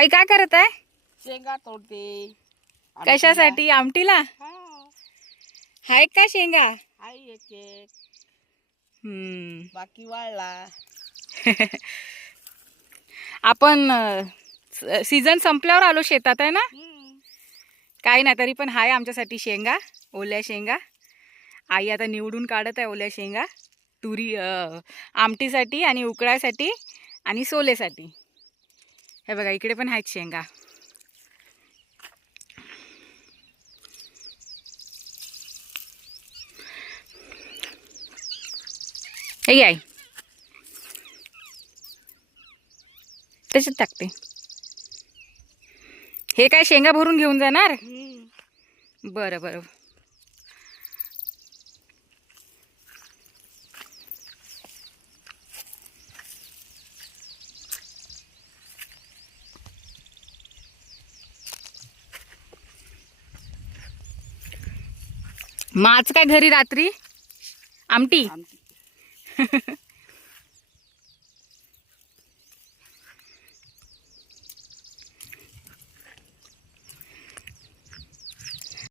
आई काय करत आहे? शेंगा तोडते. कशासाठी? आमटीला हा, हाय का शेंगा? आई एक एक हम्म. बाकी वाळला. आपण सीझन संपल्यावर आलो शेतात आहे ना. काही नाही तरी पण हाय आमच्यासाठी शेंगा, ओल्या शेंगा. आई आता निवडून काढत आहे ओल्या शेंगा, तुरी आमटीसाठी आणि उकळायसाठी आणि सोलेसाठी. हे बघा इकडे पण आहेत शेंगा. हे आई त्याच्यात टाकते. हे काय शेंगा भरून घेऊन जाणार? बरं बरं. मग आज काय घरी रात्री आमटी? आमटी